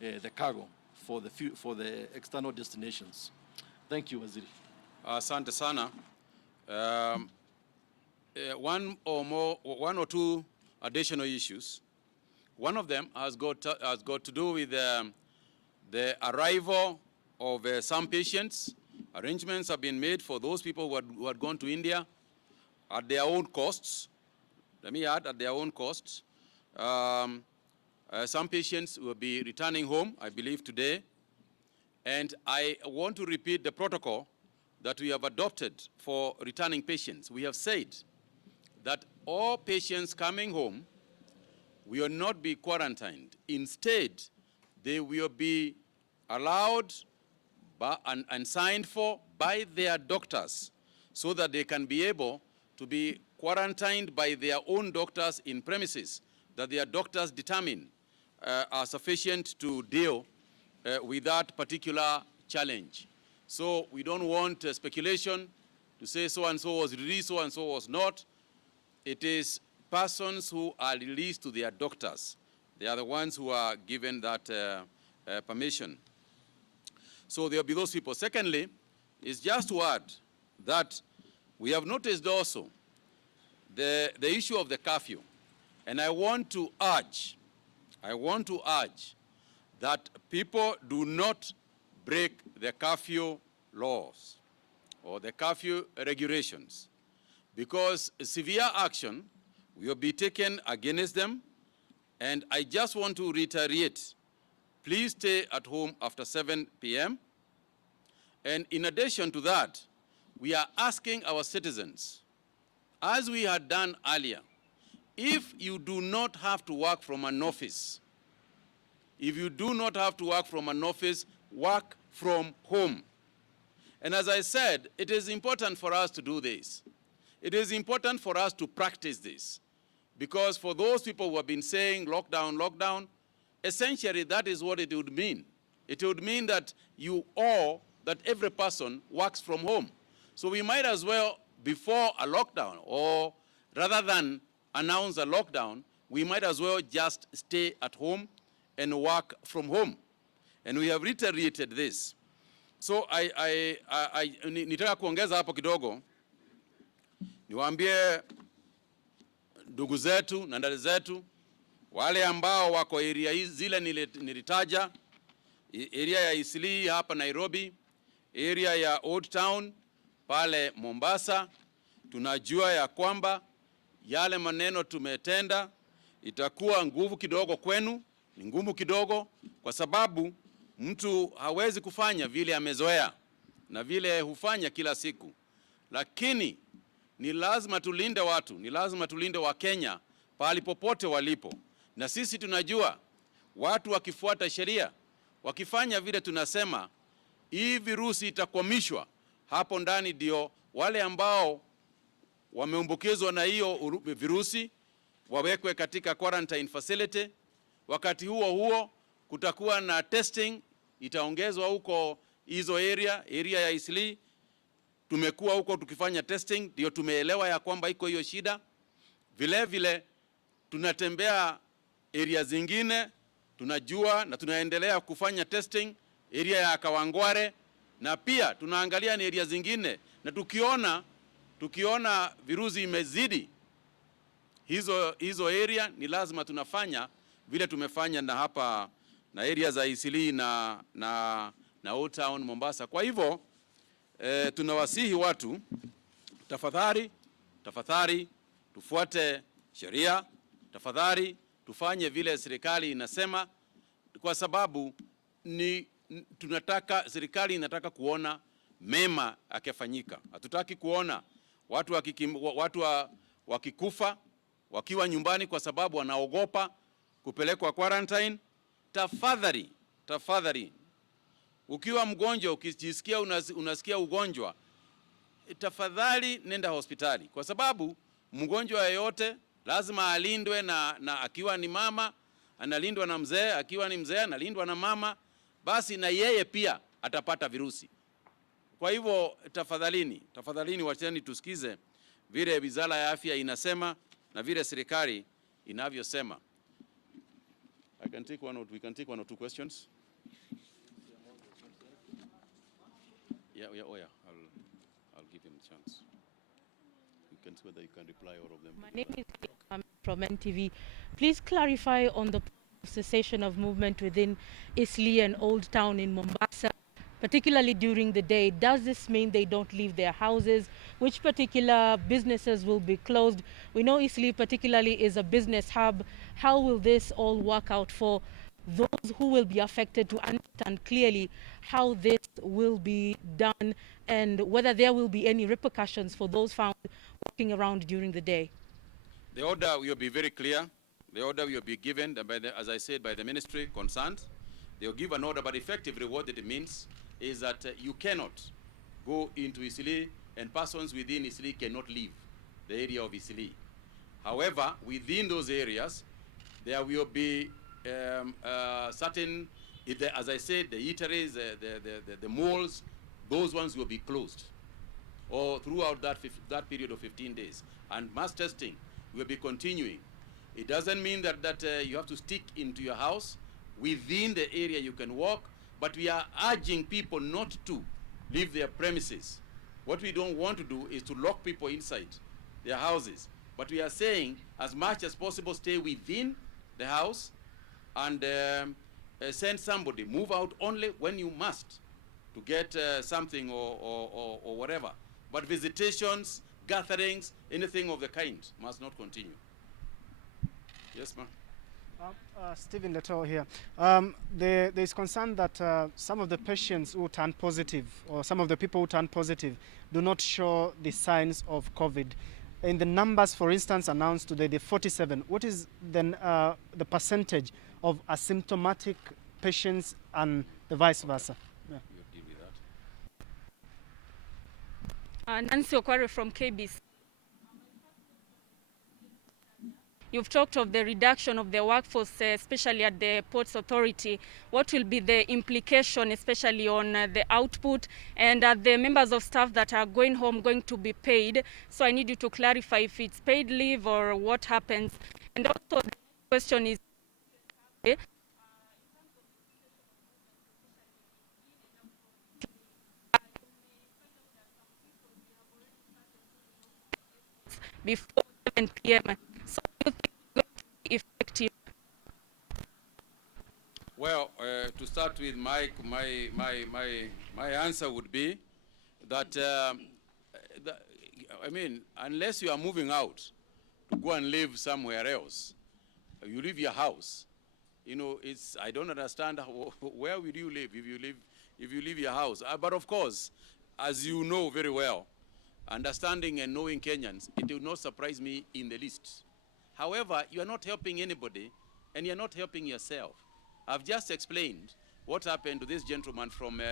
the cargo for the external destinations. Thank you, Waziri. Asante sana. One or two additional issues. One of them has got to do with the arrival of some patients. Arrangements have been made for those people who had gone to India at their own costs. Let me add, at their own costs. Some patients will be returning home, I believe, today. And I want to repeat the protocol that we have adopted for returning patients. We have said that all patients coming home will not be quarantined. Instead, they will be allowed and signed for by their doctors so that they can be able to be quarantined by their own doctors in premises that their doctors determine are sufficient to deal with that particular challenge. So we don't want speculation to say so-and-so was released, so-and-so was not. It is persons who are released to their doctors. They are the ones who are given that permission. So there will be those people. Secondly, is just to add that we have noticed also the issue of the curfew. And I want to urge that people do not break the curfew laws or the curfew regulations, because severe action will be taken against them. And I just want to reiterate, please stay at home after 7 p.m. And in addition to that, we are asking our citizens, as we had done earlier, if you do not have to work from an office, work from home. And as I said, it is important for us to do this. It is important for us to practice this. Because for those people who have been saying lockdown, lockdown, essentially that is what it would mean. It would mean that every person works from home. So we might as well, before a lockdown, or rather than announce a lockdown, we might as well just stay at home and work from home. And we have reiterated this. So nitaka kuongeza hapo kidogo, niwaambie ndugu zetu na dada zetu wale ambao wako area zile nilitaja, area ya Eastleigh hapa Nairobi, area ya Old Town pale Mombasa, tunajua ya kwamba yale maneno tumetenda itakuwa nguvu kidogo kwenu, ni ngumu kidogo, kwa sababu mtu hawezi kufanya vile amezoea na vile hufanya kila siku. Lakini ni lazima tulinde watu, ni lazima tulinde Wakenya pahali popote walipo. Na sisi tunajua watu wakifuata sheria, wakifanya vile tunasema, hii virusi itakwamishwa. Hapo ndani ndio wale ambao wameambukizwa na hiyo virusi wawekwe katika quarantine facility. Wakati huo kutakuwa na testing, itaongezwa huko hizo area ya Eastleigh. Tumekuwa huko tukifanya testing, ndio tumeelewa ya kwamba iko hiyo shida. Vile vile tunatembea area zingine, tunajua na tunaendelea kufanya testing area ya Kawangware, na pia tunaangalia ni area zingine, na tukiona virusi imezidi hizo area, ni lazima tunafanya vile tumefanya na hapa na area za Eastleigh na Old Town Mombasa. Kwa hivyo tunawasihi watu, tafadhali tufuate sheria, tafadhali tufanye vile serikali inasema, kwa sababu serikali inataka kuona mema yakifanyika. Hatutaki kuona watu wakikufa wakiwa nyumbani kwa sababu wanaogopa kupelekwa quarantine. Tafadhali, ukiwa mgonjwa, ukijisikia unasikia ugonjwa, tafadhali nenda hospitali, kwa sababu mgonjwa yeyote lazima alindwe na akiwa ni mama analindwa na mzee, akiwa ni mzee analindwa na mama, basi na yeye pia atapata virusi. Kwa hivyo tafadhalini wacheni tusikize vile Wizara ya Afya inasema na vile serikali inavyosema. I can take one or we can take one or two questions. Yeah, oh yeah. I'll give him a chance. You can see whether you can reply all of them. My name is from NTV. Please clarify on the cessation of movement within Eastleigh and Old Town in Mombasa, particularly during the day. Does this mean they don't leave their houses? Which particular businesses will be closed? We know Eastleigh particularly is a business hub. How will this all work out for those who will be affected to understand clearly how this will be done and whether there will be any repercussions for those found walking around during the day? The order will be very clear. The order will be given, by the, as I said, by the ministry concerned. They'll give an order, but effectively what it means is that you cannot go into Eastleigh and persons within Eastleigh cannot leave the area of Eastleigh. However, within those areas, there will be certain, as I said, the eateries, the malls, those ones will be closed or throughout that period of 15 days. And mass testing will be continuing. It doesn't mean that you have to stick into your house. Within the area you can walk, but we are urging people not to leave their premises. What we don't want to do is to lock people inside their houses. But we are saying, as much as possible, stay within the house and send somebody, move out only when you must to get something or whatever. But visitations, gatherings, anything of the kind must not continue. Yes, ma'am. Stephen Leto here. There is concern that some of the patients who turn positive, or some of the people who turn positive, do not show the signs of COVID. In the numbers, for instance, announced today, the 47, what is then the percentage of asymptomatic patients and the vice versa? Yeah. You'll deal with that. Nancy Okware from KBC. You've talked of the reduction of the workforce, especially at the Ports Authority. What will be the implication, especially on the output, and are the members of staff that are going home going to be paid? So I need you to clarify if it's paid leave or what happens. And also the question is, before 7 p.m. So do you think it's going to be effective? Well, to start with, my answer would be that, I mean, unless you are moving out to go and live somewhere else, you leave your house. You know, I don't understand where would you live if you leave your house. But of course, as you know very well, understanding and knowing Kenyans, it will not surprise me in the least. However, you are not helping anybody, and you're not helping yourself. I've just explained what happened to this gentleman from